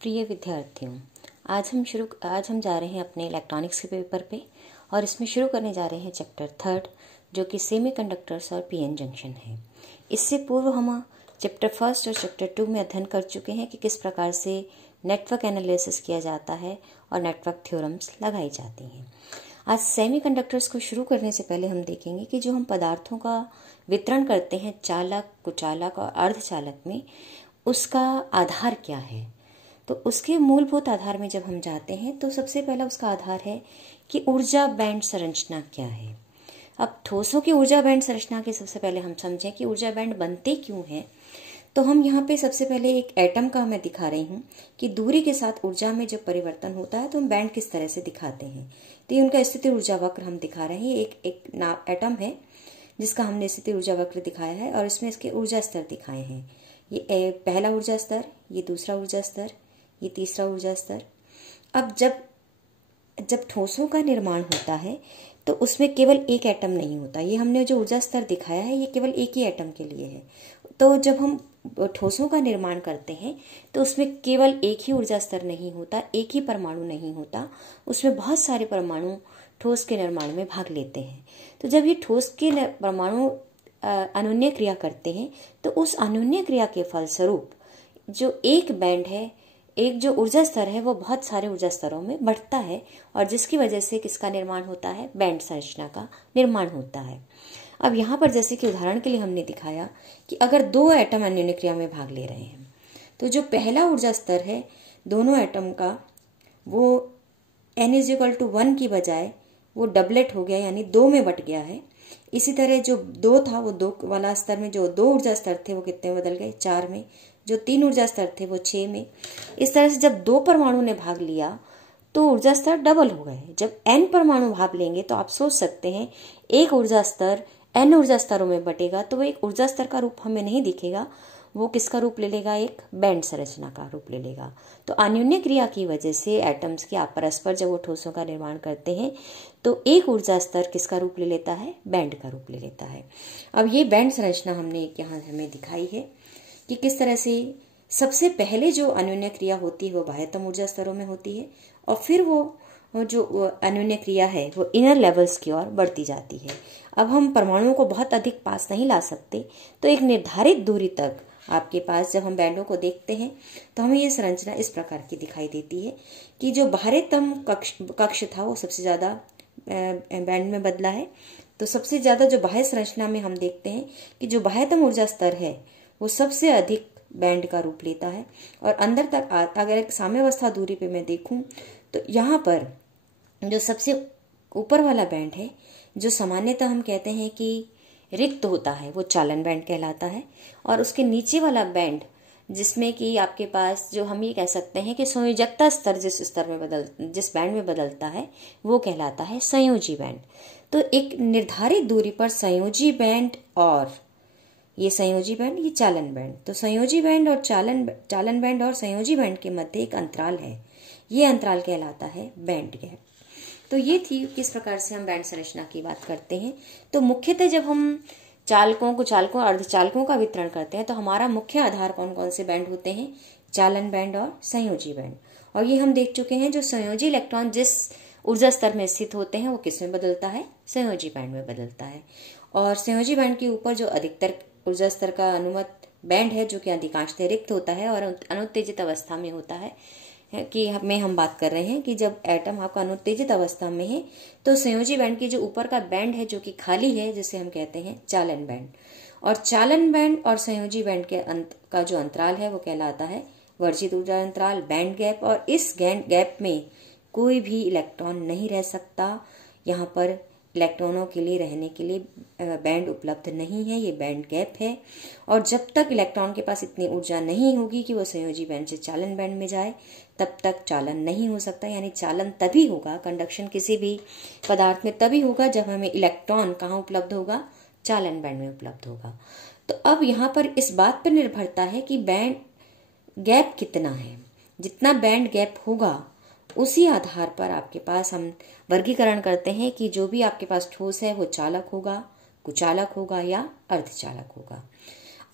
प्रिय विद्यार्थियों, आज हम जा रहे हैं अपने इलेक्ट्रॉनिक्स के पेपर पे और इसमें शुरू करने जा रहे हैं चैप्टर 3 जो कि सेमीकंडक्टर्स और पीएन जंक्शन है। इससे पूर्व हम चैप्टर 1 और चैप्टर 2 में अध्ययन कर चुके हैं कि किस प्रकार से नेटवर्क एनालिसिस किया जाता है और नेटवर्क थ्योरम्स लगाई जाती हैं। आज सेमीकंडक्टर्स को शुरू करने से पहले हम देखेंगे कि जो हम पदार्थों का वितरण करते हैं चालक, कुचालक और अर्धचालक में, उसका आधार क्या है। तो उसके मूलभूत आधार में जब हम जाते हैं तो सबसे पहला उसका आधार है कि ऊर्जा बैंड संरचना क्या है। अब ठोसों की ऊर्जा बैंड संरचना के सबसे पहले हम समझें कि ऊर्जा बैंड बनते क्यों हैं। तो हम यहाँ पे सबसे पहले एक एटम का मैं दिखा रही हूँ कि दूरी के साथ ऊर्जा में जब परिवर्तन होता है तो हम बैंड किस तरह से दिखाते हैं। तो ये उनका स्थिति ऊर्जा वक्र हम दिखा रहे हैं। एक एटम है जिसका हमने स्थिति ऊर्जा वक्र दिखाया है और इसमें इसके ऊर्जा स्तर दिखाए हैं। ये पहला ऊर्जा स्तर, ये दूसरा ऊर्जा स्तर, ये तीसरा ऊर्जा स्तर। अब जब ठोसों का निर्माण होता है तो उसमें केवल एक एटम नहीं होता। ये हमने जो ऊर्जा स्तर दिखाया है ये केवल एक ही एटम के लिए है। तो जब हम ठोसों का निर्माण करते हैं तो उसमें केवल एक ही ऊर्जा स्तर नहीं होता, एक ही परमाणु नहीं होता, उसमें बहुत सारे परमाणु ठोस के निर्माण में भाग लेते हैं। तो जब ये ठोस के परमाणु अनुन्य क्रिया करते हैं तो उस अनुन्य क्रिया के फलस्वरूप जो एक बैंड है, एक जो ऊर्जा स्तर है, वो बहुत सारे ऊर्जा स्तरों में बढ़ता है और जिसकी वजह से किसका निर्माण होता है, बैंड संरचना का निर्माण होता है। अब यहाँ पर जैसे कि उदाहरण के लिए हमने दिखाया कि अगर दो एटम अन्योन्य क्रिया में भाग ले रहे हैं तो जो पहला ऊर्जा स्तर है दोनों एटम का, वो n=1 की बजाय वो डबलेट हो गया, यानी 2 में बट गया है। इसी तरह जो 2 था वो 2 वाला स्तर में जो 2 ऊर्जा स्तर थे वो कितने बदल गए, 4 में। जो 3 ऊर्जा स्तर थे वो 6 में। इस तरह से जब 2 परमाणु ने भाग लिया तो ऊर्जा स्तर डबल हो गए। जब n परमाणु भाग लेंगे तो आप सोच सकते हैं एक ऊर्जा स्तर n ऊर्जा स्तरों में बटेगा तो वो एक ऊर्जा स्तर का रूप हमें नहीं दिखेगा, वो किसका रूप ले लेगा, एक बैंड संरचना का रूप ले लेगा। तो अन्योन्य क्रिया की वजह से एटम्स के परस्पर जब वो ठोसों का निर्माण करते हैं तो एक ऊर्जा स्तर किसका रूप ले लेता है, बैंड का रूप ले लेता है। अब ये बैंड संरचना हमने यहाँ हमें दिखाई है कि किस तरह से सबसे पहले जो अन्योन्य क्रिया होती है वो बाह्यतम ऊर्जा स्तरों में होती है और फिर वो जो अन्योन्य क्रिया है वो इनर लेवल्स की ओर बढ़ती जाती है। अब हम परमाणुओं को बहुत अधिक पास नहीं ला सकते, तो एक निर्धारित दूरी तक आपके पास जब हम बैंडों को देखते हैं तो हमें ये संरचना इस प्रकार की दिखाई देती है कि जो बाह्यतम कक्ष था वो सबसे ज्यादा बैंड में बदला है। तो सबसे ज्यादा जो बाह्य संरचना में हम देखते हैं कि जो बाह्यतम ऊर्जा स्तर है वो सबसे अधिक बैंड का रूप लेता है। और अंदर तक अगर एक साम्यावस्था दूरी पे मैं देखूं तो यहाँ पर जो सबसे ऊपर वाला बैंड है, जो सामान्यतः हम कहते हैं कि रिक्त होता है, वो चालन बैंड कहलाता है। और उसके नीचे वाला बैंड जिसमें कि आपके पास जो हम ये कह सकते हैं कि संयोजकता स्तर जिस बैंड में बदलता है वो कहलाता है संयोजी बैंड। तो एक निर्धारित दूरी पर संयोजी बैंड और ये संयोजी बैंड, ये चालन बैंड। तो संयोजी बैंड और चालन बैंड और संयोजी बैंड के मध्य एक अंतराल है, ये अंतराल कहलाता है बैंड गैप। तो ये थी किस प्रकार से हम बैंड संरचना की बात करते हैं। तो मुख्यतः जब हम चालकों, कुचालकों, अर्धचालकों का वितरण करते हैं तो हमारा मुख्य आधार कौन कौन से बैंड होते हैं, चालन बैंड और संयोजी बैंड। और ये हम देख चुके हैं जो संयोजी इलेक्ट्रॉन जिस ऊर्जा स्तर में स्थित होते हैं वो किस में बदलता है, संयोजी बैंड में बदलता है। और संयोजी बैंड के ऊपर जो अधिकतर ऊर्जा स्तर का अनुमत बैंड है जो कि अधिकांशतः रिक्त होता है और अनुत्तेजित अवस्था में होता है कि हम बात कर रहे हैं कि जब एटम आपका अनुत्तेजित अवस्था में है तो संयोजी बैंड की जो ऊपर का बैंड है जो कि खाली है, जिसे हम कहते हैं चालन बैंड। और चालन बैंड और संयोजी बैंड के का जो अंतराल है वो कहलाता है वर्जित ऊर्जा अंतराल, बैंड गैप। और इस गैप में कोई भी इलेक्ट्रॉन नहीं रह सकता। यहाँ पर इलेक्ट्रॉनों के लिए रहने के लिए बैंड उपलब्ध नहीं है, ये बैंड गैप है। और जब तक इलेक्ट्रॉन के पास इतनी ऊर्जा नहीं होगी कि वो संयोजी बैंड से चालन बैंड में जाए तब तक चालन नहीं हो सकता। यानी चालन तभी होगा, कंडक्शन किसी भी पदार्थ में तभी होगा जब हमें इलेक्ट्रॉन कहाँ उपलब्ध होगा, चालन बैंड में उपलब्ध होगा। तो अब यहाँ पर इस बात पर निर्भरता है कि बैंड गैप कितना है। जितना बैंड गैप होगा उसी आधार पर आपके पास हम वर्गीकरण करते हैं कि जो भी आपके पास ठोस है वो चालक होगा, कुचालक होगा या अर्धचालक होगा।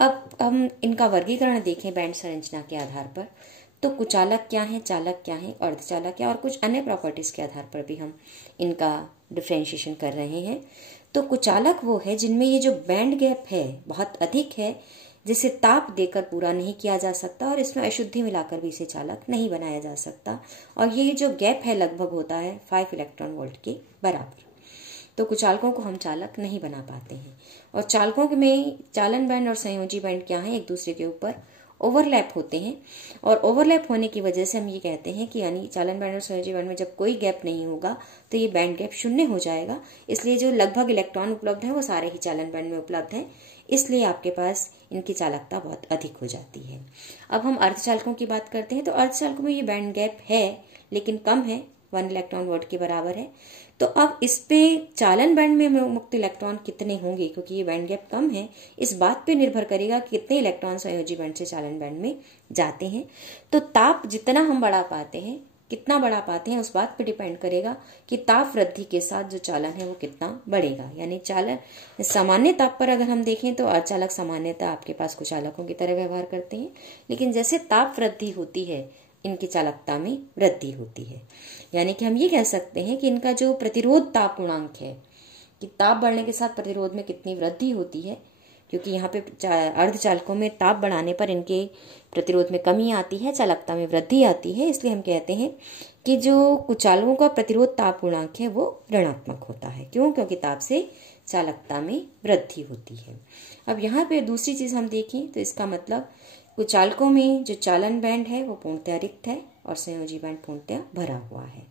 अब हम इनका वर्गीकरण देखें बैंड संरचना के आधार पर तो कुचालक क्या है, चालक क्या है, अर्धचालक है, और कुछ अन्य प्रॉपर्टीज के आधार पर भी हम इनका डिफ्रेंशिएशन कर रहे हैं। तो कुचालक वो है जिनमें ये जो बैंड गैप है बहुत अधिक है, जिसे ताप देकर पूरा नहीं किया जा सकता, और इसमें अशुद्धि मिलाकर भी इसे चालक नहीं बनाया जा सकता, और ये जो गैप है लगभग होता है 5 इलेक्ट्रॉन वोल्ट के बराबर। तो कुचालकों को हम चालक नहीं बना पाते हैं। और चालकों में चालन बैंड और संयोजी बैंड क्या है, एक दूसरे के ऊपर ओवरलैप होते हैं, और ओवरलैप होने की वजह से हम ये कहते हैं कि यानी चालन बैंड और संयोजी बैंड में जब कोई गैप नहीं होगा तो ये बैंड गैप शून्य हो जाएगा। इसलिए जो लगभग इलेक्ट्रॉन उपलब्ध है वो सारे ही चालन बैंड में उपलब्ध है, इसलिए आपके पास इनकी चालकता बहुत अधिक हो जाती है। अब हम अर्धचालकों की बात करते हैं। तो अर्धचालकों में ये बैंड गैप है लेकिन कम है, 1 इलेक्ट्रॉन वोल्ट के बराबर है। तो अब इस पे चालन बैंड में मुक्त इलेक्ट्रॉन कितने होंगे, क्योंकि ये बैंड गैप कम है, इस बात पे निर्भर करेगा कि कितने इलेक्ट्रॉन संयोजी बैंड से चालन बैंड में जाते हैं। तो ताप जितना हम बढ़ा पाते हैं, कितना बढ़ा पाते हैं, उस बात पे डिपेंड करेगा कि ताप वृद्धि के साथ जो चालन है वो कितना बढ़ेगा। यानी चालन सामान्य ताप पर अगर हम देखें तो अर्धचालक सामान्यतः आपके पास कुचालकों की तरह व्यवहार करते हैं, लेकिन जैसे ताप वृद्धि होती है इनकी चालकता में वृद्धि होती है। यानी कि हम ये कह सकते हैं कि इनका जो प्रतिरोध ताप गुणांक है, कि ताप बढ़ने के साथ प्रतिरोध में कितनी वृद्धि होती है, क्योंकि यहाँ पे अर्धचालकों में ताप बढ़ाने पर इनके प्रतिरोध में कमी आती है, चालकता में वृद्धि आती है, इसलिए हम कहते हैं कि जो कुचालकों का प्रतिरोध ताप गुणांक है वो ऋणात्मक होता है। क्यों? क्योंकि ताप से चालकता में वृद्धि होती है। अब यहाँ पे दूसरी चीज हम देखें तो इसका मतलब कुचालकों में जो चालन बैंड है वो पूर्णतः रिक्त है और संयोजी बैंड पूर्णतः भरा हुआ है।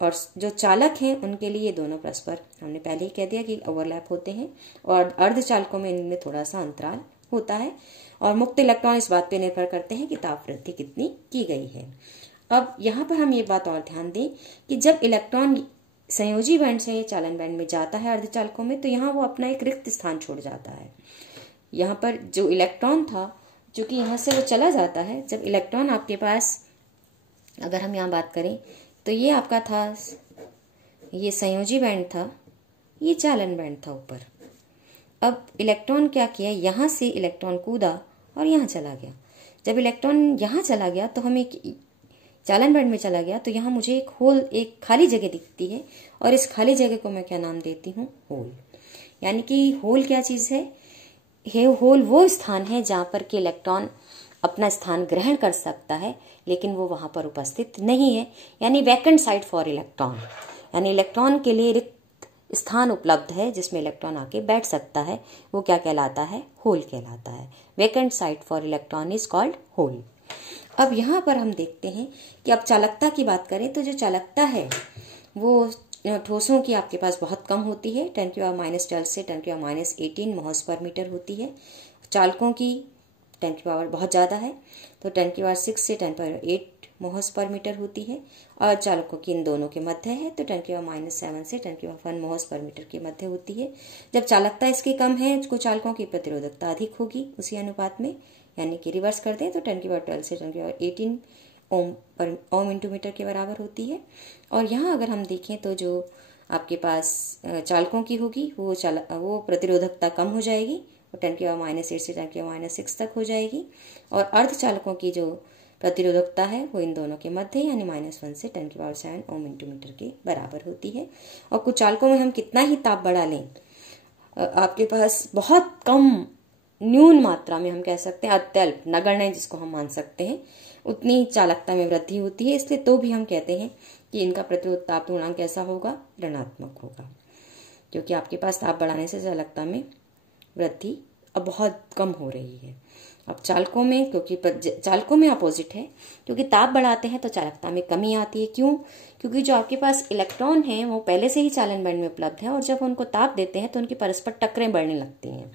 और जो चालक हैं उनके लिए दोनों परस्पर, हमने पहले ही कह दिया कि ओवरलैप होते हैं, और अर्धचालकों में इनमें थोड़ा सा अंतराल होता है, और मुक्त इलेक्ट्रॉन इस बात पे निर्भर करते हैं कि ताप वृद्धि कितनी की गई है। अब यहाँ पर हम ये बात और ध्यान दें कि जब इलेक्ट्रॉन संयोजी बैंड से चालन बैंड में जाता है अर्धचालकों में, तो यहाँ वो अपना एक रिक्त स्थान छोड़ जाता है। यहाँ पर जो इलेक्ट्रॉन था, जो कि यहाँ से वो चला जाता है, जब इलेक्ट्रॉन आपके पास, अगर हम यहाँ बात करें तो ये आपका था, ये संयोजी बैंड था, ये चालन बैंड था ऊपर। अब इलेक्ट्रॉन क्या किया, यहाँ से इलेक्ट्रॉन कूदा और यहाँ चला गया। जब इलेक्ट्रॉन यहाँ चला गया तो हम एक चालन बैंड में चला गया, तो यहाँ मुझे एक होल, एक खाली जगह दिखती है, और इस खाली जगह को मैं क्या नाम देती हूँ, होल। यानी कि होल क्या चीज है, होल वो स्थान है जहाँ पर कि इलेक्ट्रॉन अपना स्थान ग्रहण कर सकता है लेकिन वो वहां पर उपस्थित नहीं है, यानी वैकेंट साइट फॉर इलेक्ट्रॉन, यानी इलेक्ट्रॉन के लिए रिक्त स्थान उपलब्ध है जिसमें इलेक्ट्रॉन आके बैठ सकता है, वो क्या कहलाता है, होल कहलाता है। Vacant site for electron is called hole. अब यहाँ पर हम देखते हैं कि अब चालकता की बात करें तो जो चालकता है वो ठोसों की आपके पास बहुत कम होती है, 10⁻12 से 10⁻18 मोहस पर मीटर होती है। चालकों की 10 बहुत ज़्यादा है, तो 10⁻6 से 10⁸ मोहस पर मीटर होती है, और चालकों की इन दोनों के मध्य है, तो 10⁻7 से 10⁻1 मोहस पर मीटर के मध्य होती है। जब चालकता इसकी कम है, कुचालकों की प्रतिरोधकता अधिक होगी उसी अनुपात में, यानी कि रिवर्स कर दें तो 10⁻12 से 10⁻18 ओम इंटू मीटर के बराबर होती है। और यहाँ अगर हम देखें तो जो आपके पास चालकों की होगी वो प्रतिरोधकता कम हो जाएगी, और 10⁻8 से 10⁻6 तक हो जाएगी, और अर्धचालकों की जो प्रतिरोधकता है वो इन दोनों के मध्य यानी -1 से 10⁻7 ओम इंटू मीटर के बराबर होती है। और कुचालकों में हम कितना ही ताप बढ़ा लें, आपके पास बहुत कम न्यून मात्रा में, हम कह सकते हैं अत्यल्प, नगण्य जिसको हम मान सकते हैं, उतनी चालकता में वृद्धि होती है। इसलिए तो भी हम कहते हैं कि इनका प्रतिरोध ताप गुणांक कैसा होगा, ऋणात्मक होगा, क्योंकि आपके पास ताप बढ़ाने से चालकता में वृद्धि अब बहुत कम हो रही है। अब चालकों में, क्योंकि चालकों में अपोजिट है, क्योंकि ताप बढ़ाते हैं तो चालकता में कमी आती है। क्यों? क्योंकि जो आपके पास इलेक्ट्रॉन हैं वो पहले से ही चालन बैंड में उपलब्ध है, और जब उनको ताप देते हैं तो उनकी परस्पर टकरें बढ़ने लगती हैं,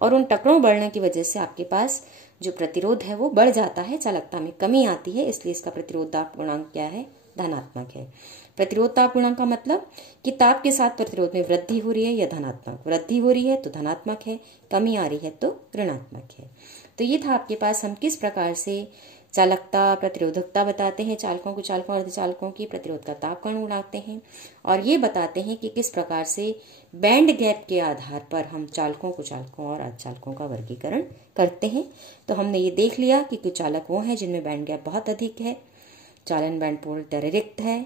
और उन टकरों बढ़ने की वजह से आपके पास जो प्रतिरोध है वो बढ़ जाता है, चालकता में कमी आती है। इसलिए इसका प्रतिरोध ताप गुणांक क्या है, धनात्मक है। प्रतिरोध ताप गुणांक का मतलब कि ताप के साथ प्रतिरोध में वृद्धि हो रही है या धनात्मक, वृद्धि हो रही है तो धनात्मक है, कमी आ रही है तो ऋणात्मक है। तो ये था आपके पास हम किस प्रकार से चालकता, प्रतिरोधकता बताते हैं चालकों को, चालकों और अर्धचालकों की प्रतिरोध का तापकण उड़ाते हैं और ये बताते हैं कि किस प्रकार से बैंड गैप के आधार पर हम चालकों को चालकों और अर्धचालकों का वर्गीकरण करते हैं। तो हमने ये देख लिया कि कुछ चालक वो हैं जिनमें बैंड गैप बहुत अधिक है, चालन बैंड पूर्णतः रिक्त है।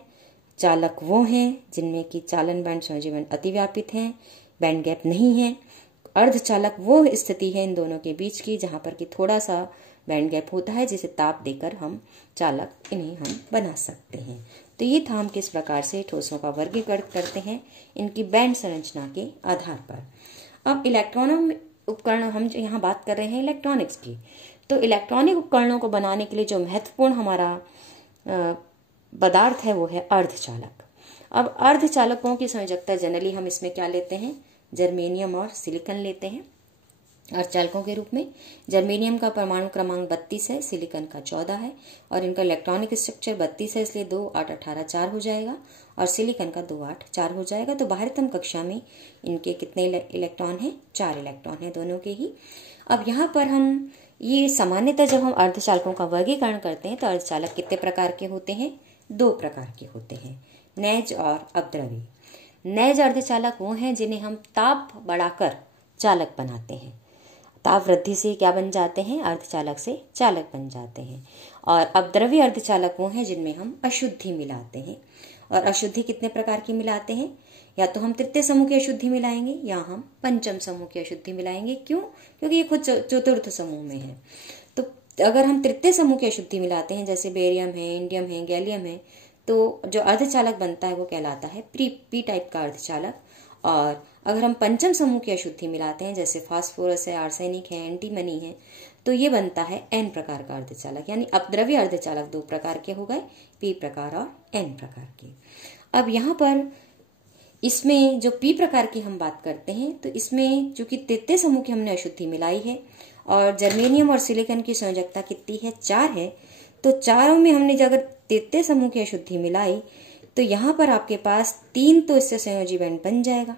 चालक वो हैं जिनमें कि चालन बैंड संयोजी बैंड अतिव्यापित हैं, बैंड गैप नहीं है। अर्धचालक वो स्थिति है इन दोनों के बीच की जहां पर कि थोड़ा सा बैंड गैप होता है, जिसे ताप देकर हम चालक इन्हें हम बना सकते हैं। तो ये था हम किस प्रकार से ठोसों का वर्गीकरण करते हैं इनकी बैंड संरचना के आधार पर। अब इलेक्ट्रॉनिक उपकरण, हम जो यहाँ बात कर रहे हैं इलेक्ट्रॉनिक्स की, तो इलेक्ट्रॉनिक उपकरणों को बनाने के लिए जो महत्वपूर्ण हमारा पदार्थ है वो है अर्धचालक। अब अर्धचालकों की संयोजकता जनरली हम इसमें क्या लेते हैं, जर्मेनियम और सिलिकॉन लेते हैं अर्धचालकों के रूप में। जर्मेनियम का परमाणु क्रमांक 32 है, सिलिकॉन का 14 है और इनका इलेक्ट्रॉनिक स्ट्रक्चर 32 है, इसलिए 2 8 18 4 हो जाएगा और सिलिकॉन का 2 8 4 हो जाएगा। तो बाह्यतम कक्षा में इनके कितने इलेक्ट्रॉन हैं, 4 इलेक्ट्रॉन हैं दोनों के ही। अब यहाँ पर हम ये सामान्यतः जब हम अर्धचालकों का वर्गीकरण करते हैं तो अर्धचालक कितने प्रकार के होते हैं, 2 प्रकार के होते हैं, नैज और अपद्रवी। नैज अर्धचालक वो हैं जिन्हें हम ताप बढ़ाकर चालक बनाते हैं। ताप वृद्धि से क्या बन जाते हैं, अर्धचालक से चालक बन जाते हैं। और अपद्रवी अर्धचालक वो हैं जिनमें हम अशुद्धि मिलाते हैं। और अशुद्धि कितने प्रकार की मिलाते हैं, या तो हम तृतीय समूह की अशुद्धि मिलाएंगे या हम पंचम समूह की अशुद्धि मिलाएंगे। क्यों, क्योंकि ये खुद चतुर्थ समूह में है। तो अगर हम तृतीय समूह की अशुद्धि मिलाते हैं, जैसे बेरियम है, इंडियम है, गैलियम है, तो जो अर्धचालक बनता है वो कहलाता है पी टाइप का अर्धचालक। और अगर हम पंचम समूह की अशुद्धि मिलाते हैं, जैसे फास्फोरस है, आर्सेनिक है, एंटीमनी है, तो ये बनता है एन प्रकार का अर्धचालक। यानी अपद्रव्य अर्धचालक 2 प्रकार के हो गए, पी प्रकार और एन प्रकार के। अब यहाँ पर इसमें जो पी प्रकार की हम बात करते हैं, तो इसमें चूंकि तृतीय समूह की हमने अशुद्धि मिलाई है और जर्मेनियम और सिलिकॉन की संयोजकता कितनी है, 4 है, तो चारों में हमने अगर तृतीय समूह की अशुद्धि मिलाई तो यहाँ पर आपके पास 3 तो इससे संयोजी बैंड बन जाएगा।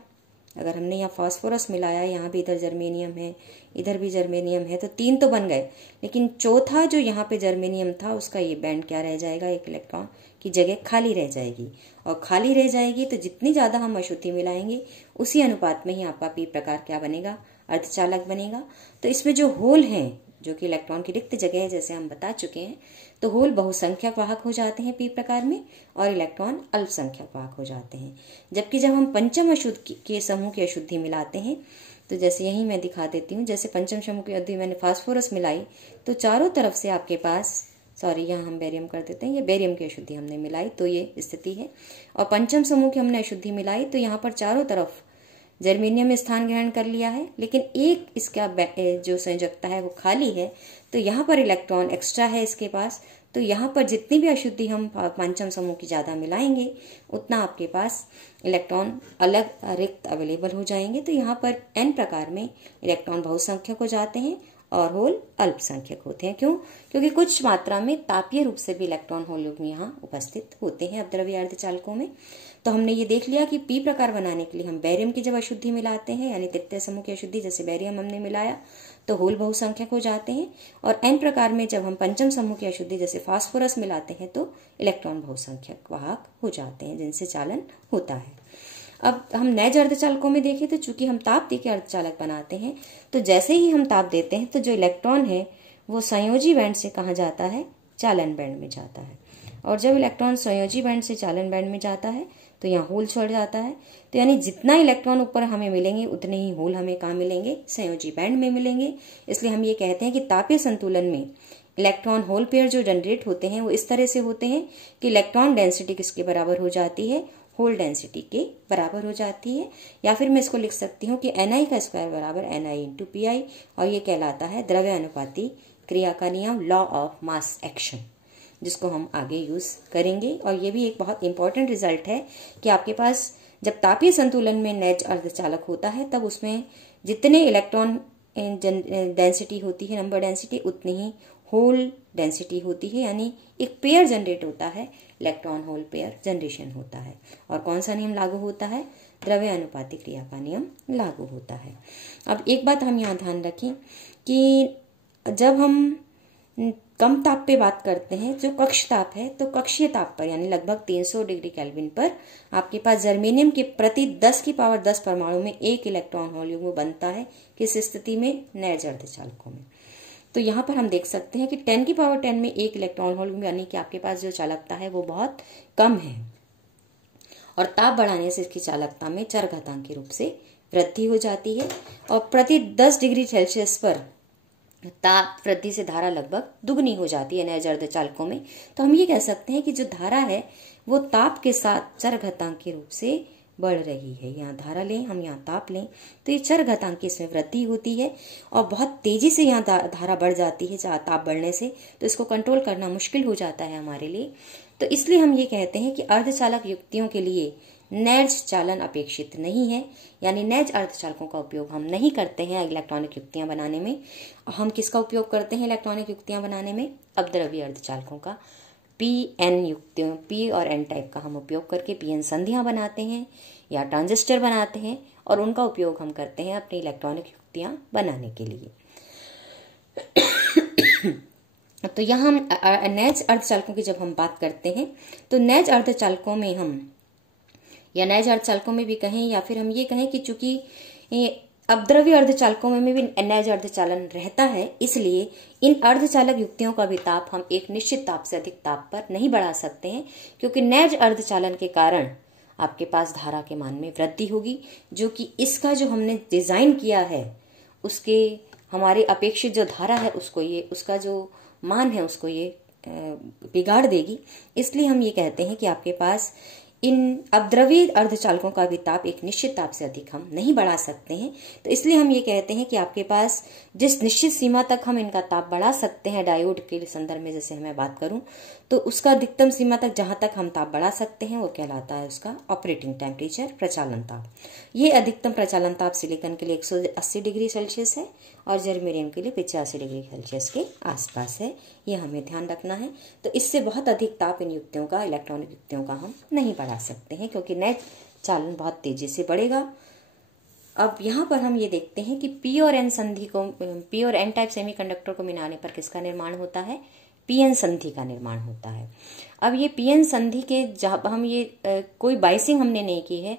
अगर हमने यहाँ फास्फोरस मिलाया, यहाँ भी इधर जर्मेनियम है, इधर भी जर्मेनियम है, तो 3 तो बन गए, लेकिन चौथा जो यहाँ पे जर्मेनियम था उसका ये बैंड क्या रह जाएगा, एक इलेक्ट्रॉन की जगह खाली रह जाएगी। और खाली रह जाएगी तो जितनी ज्यादा हम अशुद्धि मिलाएंगे उसी अनुपात में ही आपका पी प्रकार क्या बनेगा, अर्धचालक बनेगा। तो इसमें जो होल हैं, जो कि इलेक्ट्रॉन की रिक्त जगह है, जैसे हम बता चुके हैं, तो होल बहुसंख्यक वाहक हो जाते हैं पी प्रकार में और इलेक्ट्रॉन अल्पसंख्यक वाहक हो जाते हैं। जबकि जब हम पंचम अशुद्ध के समूह की अशुद्धि मिलाते हैं, तो जैसे यही मैं दिखा देती हूँ, जैसे पंचम समूह की अशुद्धि मैंने फास्फोरस मिलाई तो चारों तरफ से आपके पास, सॉरी यहाँ हम बेरियम कर देते हैं, ये बेरियम की अशुद्धि हमने मिलाई तो ये स्थिति है। और पंचम समूह की हमने अशुद्धि मिलाई तो यहाँ पर चारों तरफ जर्मेनियम में स्थान ग्रहण कर लिया है, लेकिन एक इसका जो संयोजकता है वो खाली है, तो यहाँ पर इलेक्ट्रॉन एक्स्ट्रा है इसके पास। तो यहाँ पर जितनी भी अशुद्धि हम पंचम समूह की ज्यादा मिलाएंगे उतना आपके पास इलेक्ट्रॉन अलग रिक्त अवेलेबल हो जाएंगे। तो यहाँ पर एन प्रकार में इलेक्ट्रॉन बहुसंख्यक हो जाते हैं और होल अल्पसंख्यक होते हैं। क्यों, क्योंकि कुछ मात्रा में तापीय रूप से भी इलेक्ट्रॉन होल युग्म यहाँ उपस्थित होते हैं अपद्रव्य अर्धचालकों में। तो हमने ये देख लिया कि पी प्रकार बनाने के लिए हम बेरियम की जब अशुद्धि मिलाते हैं, यानी तृतीय समूह की अशुद्धि, जैसे बेरियम हमने मिलाया तो होल बहुसंख्यक हो जाते हैं। और एन प्रकार में जब हम पंचम समूह की अशुद्धि जैसे फास्फोरस मिलाते हैं तो इलेक्ट्रॉन बहुसंख्यक वाहक हो जाते हैं, जिनसे चालन होता है। अब हम नैज अर्धचालकों में देखें तो चूंकि हम ताप दे के अर्धचालक बनाते हैं, तो जैसे ही हम ताप देते हैं तो जो इलेक्ट्रॉन है वो संयोजी बैंड से कहाँ जाता है, चालन बैंड में जाता है। और जब इलेक्ट्रॉन संयोजी बैंड से चालन बैंड में जाता है तो यहाँ होल छोड़ जाता है। तो यानी जितना इलेक्ट्रॉन ऊपर हमें मिलेंगे उतने ही होल हमें कहाँ मिलेंगे, संयोजी बैंड में मिलेंगे। इसलिए हम ये कहते हैं कि तापीय संतुलन में इलेक्ट्रॉन होल पेयर जो जनरेट होते हैं वो इस तरह से होते हैं कि इलेक्ट्रॉन डेंसिटी किसके बराबर हो जाती है, होल डेंसिटी के बराबर हो जाती है। या फिर मैं इसको लिख सकती हूँ कि Ni का स्क्वायर बराबर Ni इंटू Pi, और ये कहलाता है द्रव्य अनुपाती क्रिया का नियम, लॉ ऑफ मास एक्शन, जिसको हम आगे यूज करेंगे। और ये भी एक बहुत इंपॉर्टेंट रिजल्ट है कि आपके पास जब तापीय संतुलन में नैज अर्धचालक होता है तब उसमें जितने इलेक्ट्रॉन डेंसिटी होती है, नंबर डेंसिटी, उतनी ही होल डेंसिटी होती है। यानी एक पेयर जनरेट होता है, इलेक्ट्रॉन होल पेयर जनरेशन होता है। और कौन सा नियम लागू होता है, द्रव्य अनुपाती क्रिया का नियम लागू होता है। अब एक बात हम यहाँ ध्यान रखें कि जब हम कम ताप पे बात करते हैं, जो कक्ष ताप है, तो कक्षीय ताप पर यानी लगभग 300 डिग्री केल्विन पर आपके पास जर्मेनियम के प्रति 10⁻10 परमाणु में एक इलेक्ट्रॉन होल युग्म बनता है। किस स्थिति में? नैज अर्धचालकों में। तो यहाँ पर हम देख सकते हैं कि 10⁻10 में एक इलेक्ट्रॉन होल युग्म यानी कि आपके पास जो चालकता है वो बहुत कम है, और ताप बढ़ाने से इसकी चालकता में चरघातांकी रूप से वृद्धि हो जाती है, और प्रति 10 डिग्री सेल्सियस पर ताप वृद्धि से धारा लगभग दुगनी हो जाती है नैज अर्धचालकों में। तो हम ये कह सकते हैं कि जो धारा है वो ताप के साथ चरघातांकी रूप से बढ़ रही है। यहाँ धारा लें, हम यहाँ ताप लें, तो ये चरघातांकी इसमें वृद्धि होती है और बहुत तेजी से यहाँ धारा बढ़ जाती है ताप बढ़ने से, तो इसको कंट्रोल करना मुश्किल हो जाता है हमारे लिए। तो इसलिए हम ये कहते हैं कि अर्धचालक युक्तियों के लिए नैज चालन अपेक्षित नहीं है, यानी नैज अर्धचालकों का उपयोग हम नहीं करते हैं इलेक्ट्रॉनिक युक्तियां बनाने में। हम किसका उपयोग करते हैं इलेक्ट्रॉनिक युक्तियां बनाने में? अपद्रव्य अर्धचालकों का, पीएन युक्तियों, पी और एन टाइप का हम उपयोग करके पीएन संधियां बनाते हैं या ट्रांजिस्टर बनाते हैं, और उनका उपयोग हम करते हैं अपनी इलेक्ट्रॉनिक युक्तियां बनाने के लिए। तो यहाँ हम नैज अर्धचालकों की जब हम बात करते हैं, तो नैज अर्धचालकों में हम, या नैज अर्धचालकों में भी कहें, या फिर हम ये कहें कि चूंकि अपद्रव्य अर्धचालकों में भी नैज अर्धचालन रहता है, इसलिए इन अर्धचालक युक्तियों का भी ताप हम एक निश्चित ताप से अधिक ताप पर नहीं बढ़ा सकते हैं, क्योंकि नैज अर्धचालन के कारण आपके पास धारा के मान में वृद्धि होगी, जो कि इसका जो हमने डिजाइन किया है उसके हमारे अपेक्षित जो धारा है उसको ये, उसका जो मान है उसको ये बिगाड़ देगी। इसलिए हम ये कहते हैं कि आपके पास इन अपद्रव्य अर्धचालकों का भी ताप एक निश्चित ताप से अधिक हम नहीं बढ़ा सकते हैं। तो इसलिए हम ये कहते हैं कि आपके पास जिस निश्चित सीमा तक हम इनका ताप बढ़ा सकते हैं, डायोड के संदर्भ में जैसे मैं बात करूं, तो उसका अधिकतम सीमा तक जहां तक हम ताप बढ़ा सकते हैं वो कहलाता है उसका ऑपरेटिंग टेम्परेचर, प्रचालन ताप। ये अधिकतम प्रचालन ताप सिलिकॉन के लिए 180 डिग्री सेल्सियस है और जर्मेनियम के लिए 85 डिग्री सेल्सियस के आसपास है। ये हमें ध्यान रखना है। तो इससे बहुत अधिक ताप इन युक्तियों का, इलेक्ट्रॉनिक युक्तियों का हम नहीं बढ़ा सकते हैं, क्योंकि नैज चालन बहुत तेजी से बढ़ेगा। अब यहाँ पर हम ये देखते हैं कि पी और एन संधि को, पी और एन टाइप सेमीकंडक्टर को मिलाने पर किसका निर्माण होता है? पीएन संधि का निर्माण होता है। अब ये पीएन संधि के जब हम ये कोई बाइसिंग हमने नहीं की है,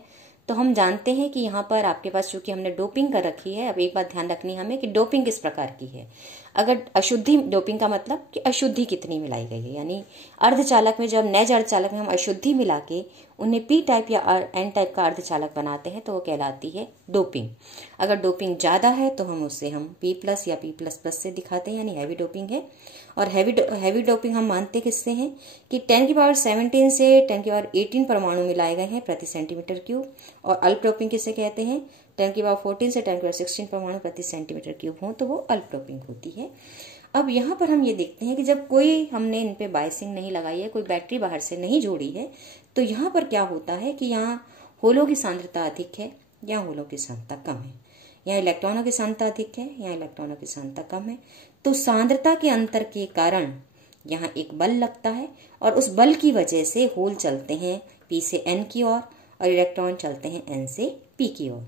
तो हम जानते हैं कि यहाँ पर आपके पास चूंकि हमने डोपिंग कर रखी है। अब एक बात ध्यान रखनी है हमें कि डोपिंग किस प्रकार की है। अगर अशुद्धि, डोपिंग का मतलब कि अशुद्धि कितनी मिलाई गई है, यानी अर्धचालक में जब नैज अर्धचालक में हम अशुद्धि मिला के उन्हें पी टाइप या एन टाइप का अर्धचालक बनाते हैं तो वो कहलाती है डोपिंग। अगर डोपिंग ज्यादा है तो हम उससे हम पी प्लस या पी प्लस प्लस से दिखाते हैं, यानी हैवी डोपिंग है। और हैवी डोपिंग हम मानते किससे हैं कि 10⁻17 से 10⁻18 परमाणु मिलाए गए हैं प्रति सेंटीमीटर क्यूब, और अल्प डोपिंग किसे कहते हैं? 10⁻14 से 10⁻16 परमाणु प्रति सेंटीमीटर क्यूब हो तो वो अल्प डोपिंग होती है। अब यहाँ पर हम ये देखते हैं कि जब कोई हमने इन पे बाइसिंग नहीं लगाई है, कोई बैटरी बाहर से नहीं जोड़ी है, तो यहाँ पर क्या होता है कि यहाँ होलों की सांद्रता अधिक है, यहाँ होलों की सांद्रता कम है, यहाँ इलेक्ट्रॉनों की सांद्रता अधिक है, यहाँ इलेक्ट्रॉनों की सांद्रता कम है। तो सांद्रता के अंतर के कारण यहाँ एक बल लगता है, और उस बल की वजह से होल चलते हैं पी से एन की ओर और इलेक्ट्रॉन चलते हैं एन से पी की ओर।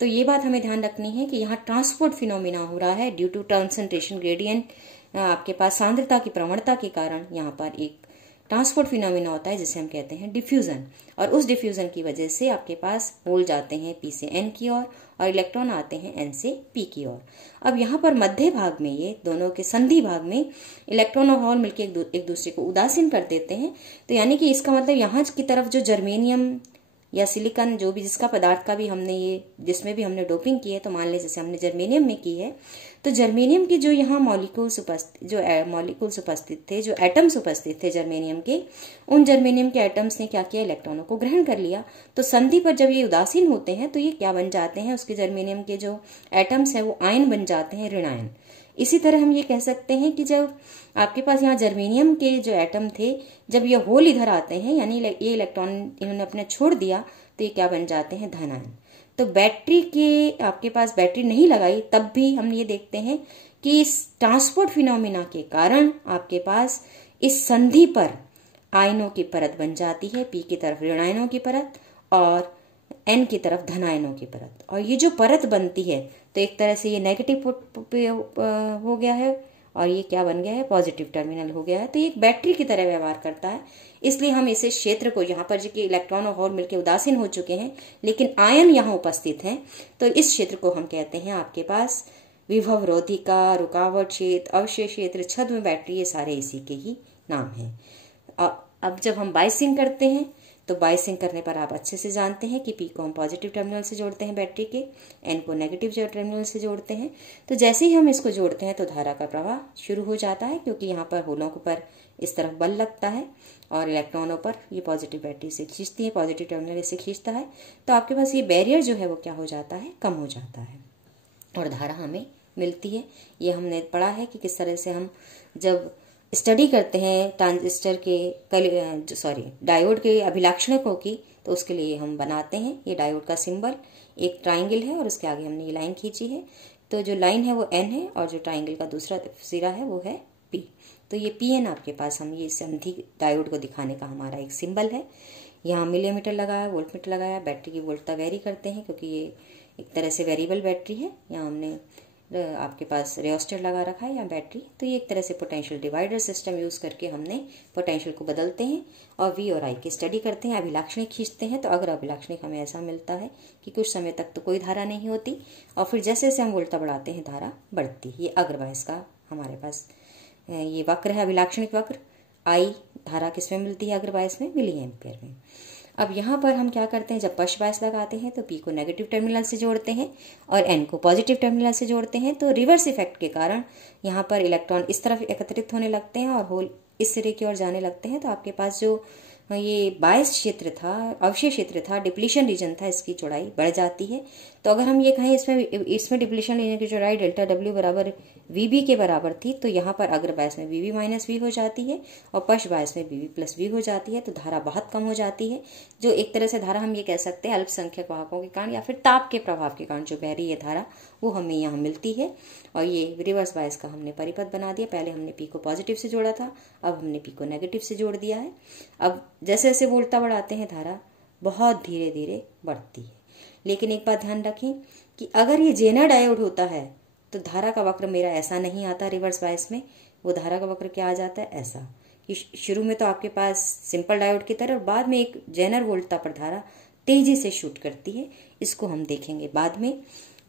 तो ये बात हमें ध्यान रखनी है कि यहाँ ट्रांसपोर्ट फिनोमिना हो रहा है ड्यू टू कंसंट्रेशन ग्रेडियंट। आपके पास सांद्रता की प्रवणता के कारण यहाँ पर एक ट्रांसपोर्ट फिनोमिना होता है जिसे हम कहते हैं डिफ्यूजन, और उस डिफ्यूजन की वजह से आपके पास होल जाते हैं पी से एन की ओर और इलेक्ट्रॉन आते हैं एन से पी की ओर। अब यहाँ पर मध्य भाग में, ये दोनों के संधि भाग में इलेक्ट्रॉन और होल मिलकर एक दूसरे को उदासीन कर देते हैं। तो यानी कि इसका मतलब यहाँ की तरफ जो जर्मेनियम या सिलिकॉन, जो भी जिसका पदार्थ का भी हमने ये, जिसमें भी हमने डोपिंग की है, तो मान लीजिए जैसे हमने जर्मेनियम में की है, तो जर्मेनियम की जो यहाँ मॉलिक्यूल्स उपस्थित थे, जो एटम्स उपस्थित थे जर्मेनियम के, उन जर्मेनियम के एटम्स ने क्या किया? इलेक्ट्रॉनों को ग्रहण कर लिया। तो संधि पर जब ये उदासीन होते हैं तो ये क्या बन जाते हैं? उसके जर्मेनियम के जो एटम्स है वो आयन बन जाते हैं, ऋण आयन। इसी तरह हम ये कह सकते हैं कि जब आपके पास यहाँ जर्मेनियम के जो एटम थे, जब ये होल इधर आते हैं, यानी ये इलेक्ट्रॉन इन्होंने अपने छोड़ दिया, तो ये क्या बन जाते हैं? धन आयन। तो बैटरी के, आपके पास बैटरी नहीं लगाई तब भी हम ये देखते हैं कि इस ट्रांसपोर्ट फिनोमिना के कारण आपके पास इस संधि पर आयनों की परत बन जाती है, पी की तरफ ऋण आयनों की परत और एन की तरफ धन आयनों की परत। और ये जो परत बनती है, तो एक तरह से ये नेगेटिव हो गया है और ये क्या बन गया है, पॉजिटिव टर्मिनल हो गया है। तो ये एक बैटरी की तरह व्यवहार करता है, इसलिए हम इसे क्षेत्र को, यहाँ पर जो कि इलेक्ट्रॉन और होल मिलकर उदासीन हो चुके हैं लेकिन आयन यहाँ उपस्थित हैं, तो इस क्षेत्र को हम कहते हैं आपके पास विभव, रोधिका, रुकावट क्षेत्र, अवशेष क्षेत्र, छद्म बैटरी, ये सारे इसी के ही नाम हैं। अब जब हम बाइसिंग करते हैं तो बाइसिंग करने पर आप अच्छे से जानते हैं कि पी को हम पॉजिटिव टर्मिनल से जोड़ते हैं बैटरी के, एन को नेगेटिव टर्मिनल से जोड़ते हैं। तो जैसे ही हम इसको जोड़ते हैं तो धारा का प्रवाह शुरू हो जाता है, क्योंकि यहाँ पर होलों पर इस तरफ बल लगता है और इलेक्ट्रॉनों पर ये पॉजिटिव बैटरी से खींचती है, पॉजिटिव टर्मिनल इसे खींचता है। तो आपके पास ये बैरियर जो है वो क्या हो जाता है, कम हो जाता है और धारा हमें मिलती है। ये हमने पढ़ा है कि किस तरह से हम जब स्टडी करते हैं ट्रांजिस्टर के डायोड के अभिलाक्षणिकों की, तो उसके लिए हम बनाते हैं ये डायोड का सिंबल एक ट्राइंगल है और उसके आगे हमने ये लाइन खींची है। तो जो लाइन है वो एन है और जो ट्राइंगल का दूसरा सिरा है वो है पी। तो ये पी एन आपके पास, हम ये संधि डायोड को दिखाने का हमारा एक सिंबल है। यहाँ मिलीमीटर लगाया, वोल्टमीटर लगाया, बैटरी की वोल्टता वेरी करते हैं क्योंकि ये एक तरह से वेरिएबल बैटरी है। यहाँ हमने आपके पास रेओस्टेट लगा रखा है या बैटरी। तो ये एक तरह से पोटेंशियल डिवाइडर सिस्टम यूज करके हमने पोटेंशियल को बदलते हैं और वी और आई की स्टडी करते हैं, अभिलाक्षणिक खींचते हैं। तो अगर अभिलाक्षणिक हमें ऐसा मिलता है कि कुछ समय तक तो कोई धारा नहीं होती और फिर जैसे जैसे हम वोल्टता बढ़ाते हैं धारा बढ़ती है। ये अग्रवाइस का हमारे पास ये वक्र है, अभिलाक्षणिक वक्र। आई धारा किसमें मिलती है, अग्रवाइस में, मिली एम्पियर में। अब यहाँ पर हम क्या करते हैं, जब पक्ष बायस लगाते हैं तो पी को नेगेटिव टर्मिनल से जोड़ते हैं और एन को पॉजिटिव टर्मिनल से जोड़ते हैं। तो रिवर्स इफेक्ट के कारण यहाँ पर इलेक्ट्रॉन इस तरफ एकत्रित होने लगते हैं और होल इस सिरे की ओर जाने लगते हैं। तो आपके पास जो ये बायस क्षेत्र था, अवशेष क्षेत्र था, डिप्लीशन रीजन था, इसकी चौड़ाई बढ़ जाती है। तो अगर हम ये कहें इसमें डिप्लीशन रीजन की चौड़ाई डेल्टा डब्ल्यू बराबर वीबी के बराबर थी, तो यहाँ पर अग्र बायस में वीबी माइनस वी हो जाती है और पक्ष बायस में वीबी प्लस वी हो जाती है। तो धारा बहुत कम हो जाती है, जो एक तरह से धारा हम ये कह सकते हैं अल्पसंख्यक वाहकों के कारण या फिर ताप के प्रभाव के कारण जो बह रही है धारा, वो हमें यहाँ मिलती है। और ये रिवर्स बायस का हमने परिपथ बना दिया। पहले हमने पी को पॉजिटिव से जोड़ा था, अब हमने पी को नेगेटिव से जोड़ दिया है। अब जैसे जैसे वोल्टता बढ़ाते हैं धारा बहुत धीरे धीरे बढ़ती है। लेकिन एक बात ध्यान रखें कि अगर ये जेनर डायोड होता है तो धारा का वक्र मेरा ऐसा नहीं आता रिवर्स बायस में। वो धारा का वक्र क्या आ जाता है, ऐसा कि शुरू में तो आपके पास सिंपल डायोड की तरह और बाद में एक जेनर वोल्टता पर धारा तेजी से शूट करती है। इसको हम देखेंगे बाद में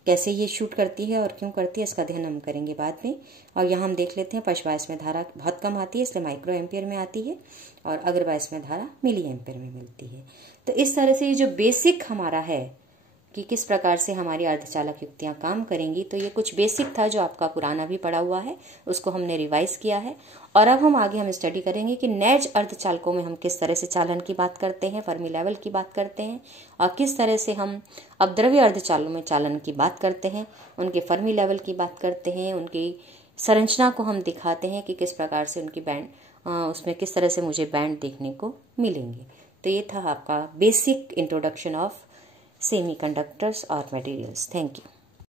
कैसे ये शूट करती है और क्यों करती है, इसका ध्यान हम करेंगे बाद में। और यहाँ हम देख लेते हैं पक्ष बायस में धारा बहुत कम आती है, इसलिए माइक्रो एम्पियर में आती है और अग्र बायस में धारा मिली एम्पियर में मिलती है। तो इस तरह से ये जो बेसिक हमारा है कि किस प्रकार से हमारी अर्धचालक युक्तियां काम करेंगी, तो ये कुछ बेसिक था जो आपका पुराना भी पढ़ा हुआ है, उसको हमने रिवाइज किया है। और अब हम आगे स्टडी करेंगे कि नैज अर्धचालकों में हम किस तरह से चालन की बात करते हैं, फर्मी लेवल की बात करते हैं, और किस तरह से हम अपद्रव्य अर्धचालकों में चालन की बात करते हैं, उनके फर्मी लेवल की बात करते हैं, उनकी संरचना को हम दिखाते हैं कि किस प्रकार से उनकी बैंड उसमें किस तरह से मुझे बैंड देखने को मिलेंगे। तो ये था आपका basic introduction of semiconductors or materials. Thank you.